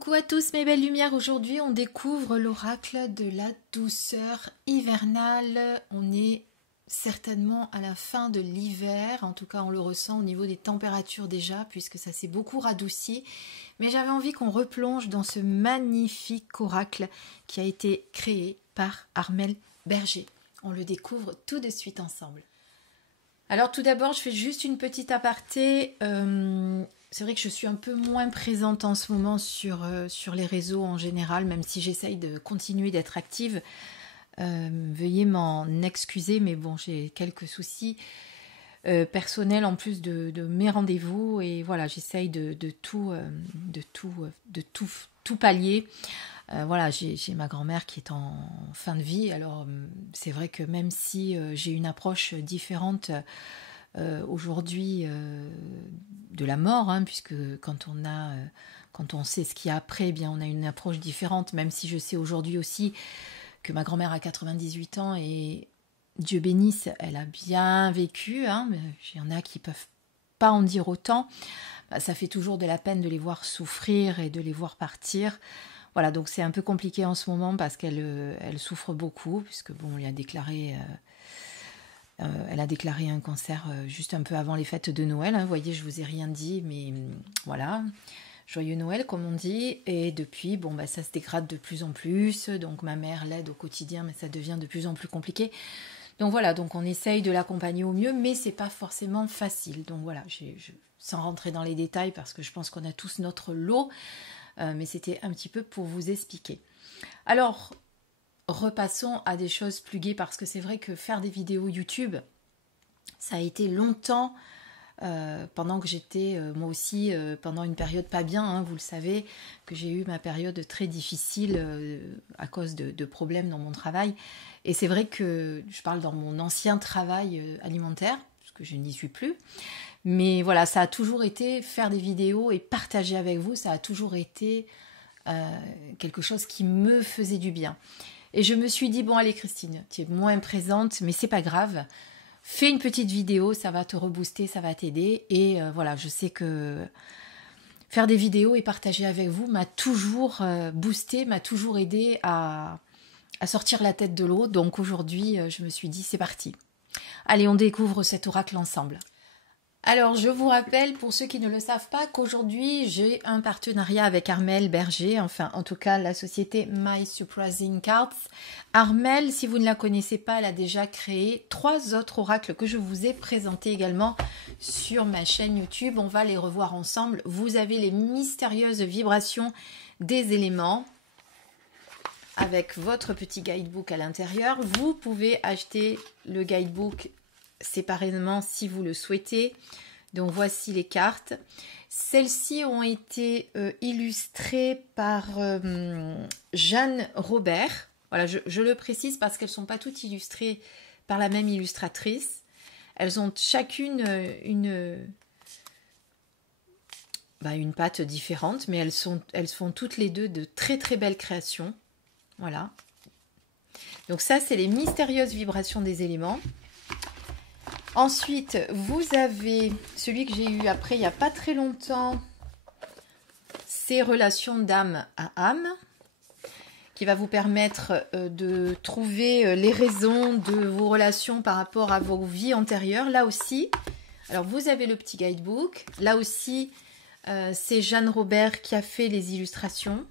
Coucou à tous mes belles lumières, aujourd'hui on découvre l'oracle de la douceur hivernale. On est certainement à la fin de l'hiver, en tout cas on le ressent au niveau des températures déjà puisque ça s'est beaucoup radouci. Mais j'avais envie qu'on replonge dans ce magnifique oracle qui a été créé par Armelle Berger. On le découvre tout de suite ensemble. Alors tout d'abord je fais juste une petite aparté. C'est vrai que je suis un peu moins présente en ce moment sur les réseaux en général, même si j'essaye de continuer d'être active. Veuillez m'en excuser, mais bon, j'ai quelques soucis personnels en plus de mes rendez-vous. Et voilà, j'essaye de tout pallier. Voilà, j'ai ma grand-mère qui est en fin de vie. Alors, c'est vrai que même si j'ai une approche différente aujourd'hui de la mort, hein, puisque quand on sait ce qu'il y a après, eh bien on a une approche différente, même si je sais aujourd'hui aussi que ma grand-mère a 98 ans et Dieu bénisse, elle a bien vécu, hein, mais il y en a qui peuvent pas en dire autant. Ça fait toujours de la peine de les voir souffrir et de les voir partir. Voilà, donc c'est un peu compliqué en ce moment parce qu'elle souffre beaucoup, puisque bon, elle a déclaré un cancer juste un peu avant les fêtes de Noël. Hein. Vous voyez, je vous ai rien dit, mais voilà, joyeux Noël comme on dit. Et depuis, bon, bah, ça se dégrade de plus en plus. Donc ma mère l'aide au quotidien, mais ça devient de plus en plus compliqué. Donc voilà, donc on essaye de l'accompagner au mieux, mais c'est pas forcément facile. Donc voilà, sans rentrer dans les détails parce que je pense qu'on a tous notre lot, mais c'était un petit peu pour vous expliquer. Alors, repassons à des choses plus gaies parce que c'est vrai que faire des vidéos YouTube, ça a été longtemps, pendant que j'étais moi aussi pendant une période pas bien, hein, vous le savez, que j'ai eu ma période très difficile à cause de problèmes dans mon travail. Et c'est vrai que je parle dans mon ancien travail alimentaire, parce que je n'y suis plus. Mais voilà, ça a toujours été faire des vidéos et partager avec vous, ça a toujours été quelque chose qui me faisait du bien. Et je me suis dit, bon allez Christine, tu es moins présente, mais c'est pas grave. Fais une petite vidéo, ça va te rebooster, ça va t'aider. Et voilà, je sais que faire des vidéos et partager avec vous m'a toujours boosté, m'a toujours aidé à sortir la tête de l'eau. Donc aujourd'hui, je me suis dit, c'est parti. Allez, on découvre cet oracle ensemble. Alors, je vous rappelle, pour ceux qui ne le savent pas, qu'aujourd'hui, j'ai un partenariat avec Armelle Berger, enfin, en tout cas, la société My Surprising Cards. Armelle, si vous ne la connaissez pas, elle a déjà créé 3 autres oracles que je vous ai présentés également sur ma chaîne YouTube. On va les revoir ensemble. Vous avez les mystérieuses vibrations des éléments avec votre petit guidebook à l'intérieur. Vous pouvez acheter le guidebook séparément si vous le souhaitez. Donc voici les cartes. Celles-ci ont été illustrées par Jeanne Robert. Voilà, je le précise parce qu'elles ne sont pas toutes illustrées par la même illustratrice. Elles ont chacune une patte différente, mais elles font toutes les deux de très très belles créations. Voilà. Donc ça, c'est les mystérieuses vibrations des éléments. Ensuite, vous avez celui que j'ai eu après il n'y a pas très longtemps, c'est relations d'âme à âme, qui va vous permettre de trouver les raisons de vos relations par rapport à vos vies antérieures. Là aussi, alors vous avez le petit guidebook. Là aussi, c'est Jeanne Robert qui a fait les illustrations.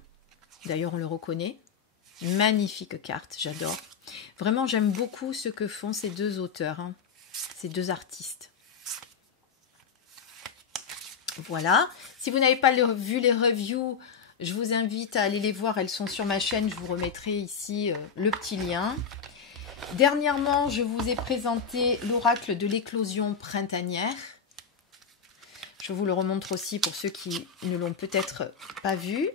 D'ailleurs, on le reconnaît. Magnifique carte, j'adore. Vraiment, j'aime beaucoup ce que font ces deux auteurs, hein. Ces deux artistes. Voilà. Si vous n'avez pas vu les reviews, je vous invite à aller les voir. Elles sont sur ma chaîne. Je vous remettrai ici le petit lien. Dernièrement, je vous ai présenté l'oracle de l'éclosion printanière. Je vous le remontre aussi pour ceux qui ne l'ont peut-être pas vu.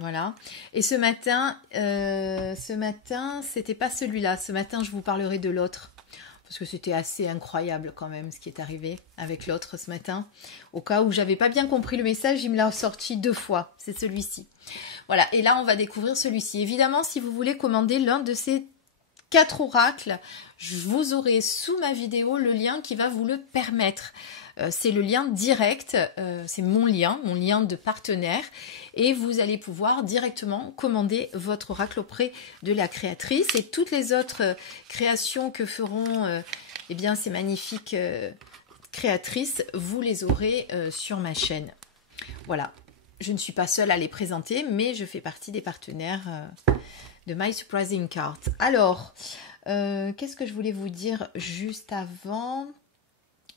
Voilà. Et ce matin, c'était pas celui-là. Ce matin, je vous parlerai de l'autre. Parce que c'était assez incroyable quand même ce qui est arrivé avec l'autre ce matin. Au cas où j'avais pas bien compris le message, il me l'a sorti 2 fois. C'est celui-ci. Voilà. Et là, on va découvrir celui-ci. Évidemment, si vous voulez commander l'un de ces 4 oracles, je vous aurai sous ma vidéo le lien qui va vous le permettre. c'est le lien direct, c'est mon lien de partenaire. Et vous allez pouvoir directement commander votre oracle auprès de la créatrice. Et toutes les autres créations que feront eh bien, ces magnifiques créatrices, vous les aurez sur ma chaîne. Voilà, je ne suis pas seule à les présenter, mais je fais partie des partenaires de My Surprising Card. Alors, qu'est-ce que je voulais vous dire juste avant?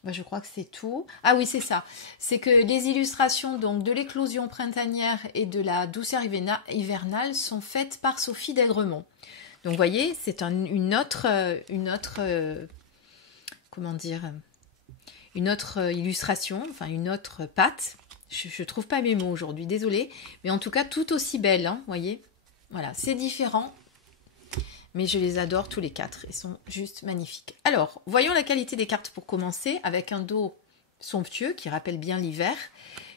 Je crois que c'est tout. Ah oui, c'est ça. C'est que les illustrations donc de l'éclosion printanière et de la douceur hivernale sont faites par Sophie Delremont. Donc, vous voyez, c'est une autre comment dire, une autre illustration, enfin une autre patte. Je ne trouve pas mes mots aujourd'hui, désolée. Mais en tout cas, tout aussi belle, hein, voyez. Voilà, c'est différent. Mais je les adore tous les 4. Ils sont juste magnifiques. Alors, voyons la qualité des cartes pour commencer. Avec un dos somptueux qui rappelle bien l'hiver.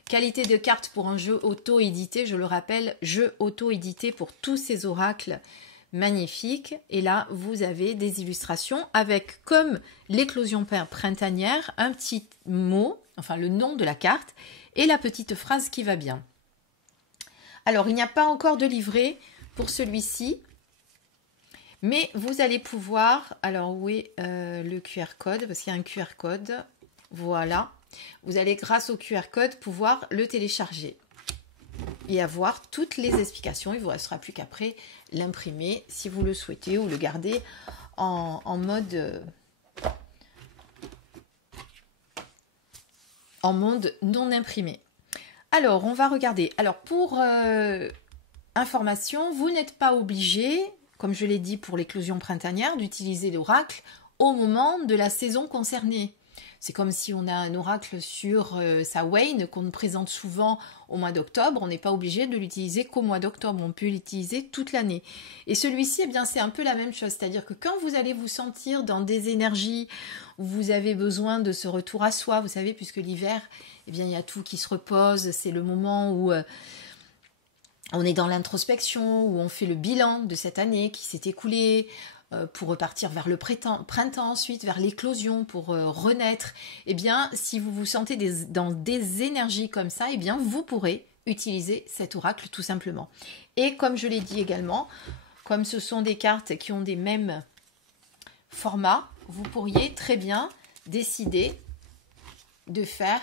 Qualité de cartes pour un jeu auto-édité. Je le rappelle, jeu auto-édité pour tous ces oracles magnifiques. Et là, vous avez des illustrations avec, comme l'éclosion printanière, un petit mot, enfin le nom de la carte, et la petite phrase qui va bien. Alors, il n'y a pas encore de livret pour celui-ci, mais vous allez pouvoir, alors où est le QR code, parce qu'il y a un QR code, voilà, vous allez grâce au QR code pouvoir le télécharger et avoir toutes les explications. Il ne vous restera plus qu'après l'imprimer si vous le souhaitez ou le garder en mode non imprimé. Alors, on va regarder. Alors, pour information, vous n'êtes pas obligé, comme je l'ai dit pour l'éclosion printanière, d'utiliser l'oracle au moment de la saison concernée. C'est comme si on a un oracle sur Samhain qu'on présente souvent au mois d'octobre. On n'est pas obligé de l'utiliser qu'au mois d'octobre. On peut l'utiliser toute l'année. Et celui-ci, eh bien, c'est un peu la même chose. C'est-à-dire que quand vous allez vous sentir dans des énergies où vous avez besoin de ce retour à soi, vous savez, puisque l'hiver, eh bien, il y a tout qui se repose. C'est le moment où on est dans l'introspection, où on fait le bilan de cette année qui s'est écoulée, pour repartir vers le printemps ensuite, vers l'éclosion, pour renaître. Eh bien, si vous vous sentez dans des énergies comme ça, eh bien, vous pourrez utiliser cet oracle tout simplement. Et comme je l'ai dit également, comme ce sont des cartes qui ont des mêmes formats, vous pourriez très bien décider de faire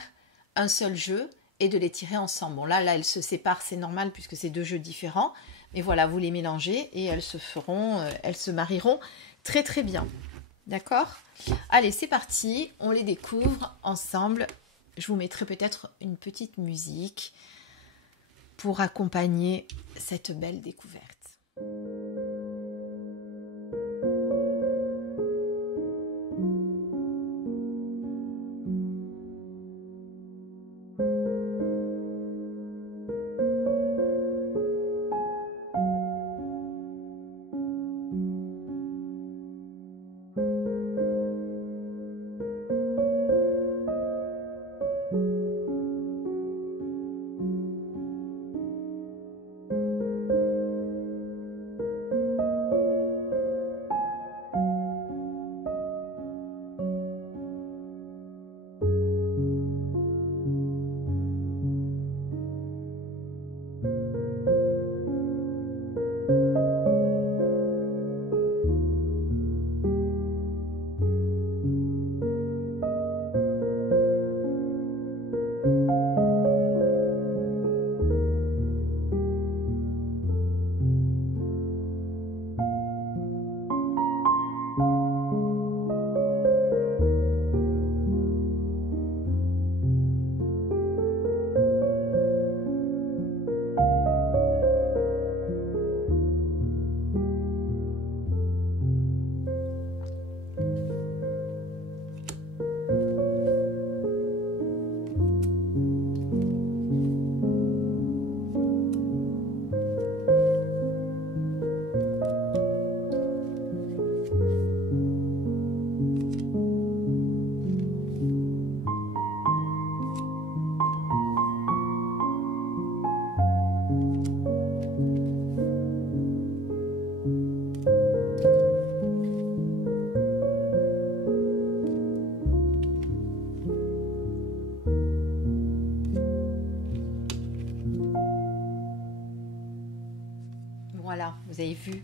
un seul jeu et de les tirer ensemble. Bon, là, elles se séparent, c'est normal puisque c'est 2 jeux différents. Mais voilà, vous les mélangez et elles se marieront très très bien. D'accord? Allez, c'est parti. On les découvre ensemble. Je vous mettrai peut-être une petite musique pour accompagner cette belle découverte. Voilà, vous avez vu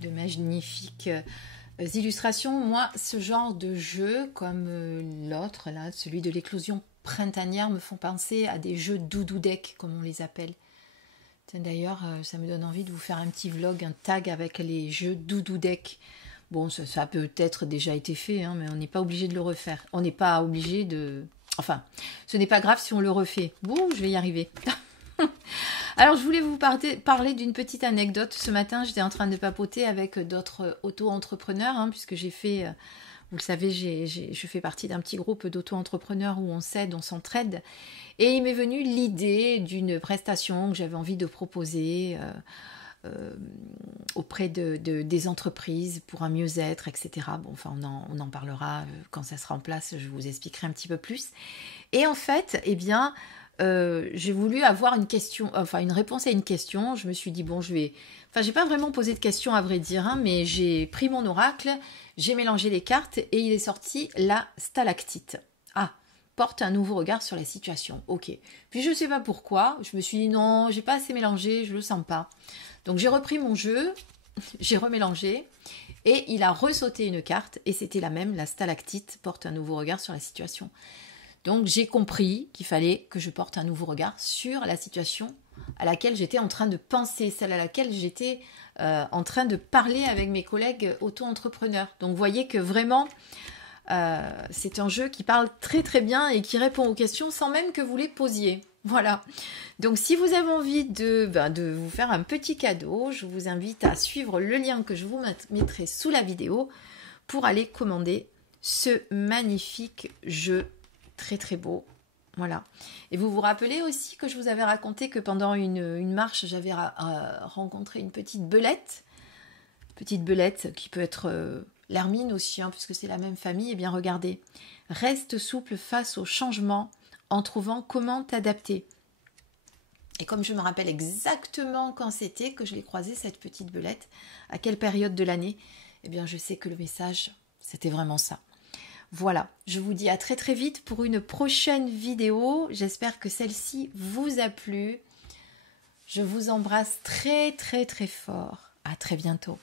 de magnifiques illustrations. Moi, ce genre de jeu, comme l'autre, là, celui de l'éclosion printanière, me font penser à des jeux doudou deck, comme on les appelle. D'ailleurs, ça me donne envie de vous faire un petit vlog, un tag avec les jeux doudou deck. Bon, ça a peut-être déjà été fait, hein, mais on n'est pas obligé de le refaire. On n'est pas obligé de... Enfin, ce n'est pas grave si on le refait. Bouh, je vais y arriver. Alors, je voulais vous parler d'une petite anecdote. Ce matin, j'étais en train de papoter avec d'autres auto-entrepreneurs, hein, puisque j'ai fait, vous le savez, je fais partie d'un petit groupe d'auto-entrepreneurs où on s'aide, on s'entraide. Et il m'est venu l'idée d'une prestation que j'avais envie de proposer auprès des entreprises pour un mieux-être, etc. Bon, enfin, on en parlera quand ça sera en place, je vous expliquerai un petit peu plus. Et en fait, eh bien... j'ai voulu avoir une question, enfin une réponse à une question. Je me suis dit bon, j'ai pas vraiment posé de question à vrai dire, hein, mais j'ai pris mon oracle, j'ai mélangé les cartes et il est sorti la stalactite. Ah, porte un nouveau regard sur la situation. Ok. Puis je sais pas pourquoi, je me suis dit non, j'ai pas assez mélangé, je le sens pas. Donc j'ai repris mon jeu, j'ai remélangé et il a ressauté une carte et c'était la même, la stalactite porte un nouveau regard sur la situation. Donc j'ai compris qu'il fallait que je porte un nouveau regard sur la situation à laquelle j'étais en train de penser, celle à laquelle j'étais en train de parler avec mes collègues auto-entrepreneurs. Donc vous voyez que vraiment, c'est un jeu qui parle très très bien et qui répond aux questions sans même que vous les posiez. Voilà. Donc si vous avez envie de vous faire un petit cadeau, je vous invite à suivre le lien que je vous mettrai sous la vidéo pour aller commander ce magnifique jeu. Très très beau, voilà. Et vous vous rappelez aussi que je vous avais raconté que pendant une marche, j'avais rencontré une petite belette qui peut être l'hermine aussi, hein, puisque c'est la même famille. Eh bien regardez, reste souple face au changement en trouvant comment t'adapter. Et comme je me rappelle exactement quand c'était que je l'ai croisée, cette petite belette, à quelle période de l'année, eh bien je sais que le message, c'était vraiment ça. Voilà, je vous dis à très très vite pour une prochaine vidéo. J'espère que celle-ci vous a plu. Je vous embrasse très très très fort. À très bientôt.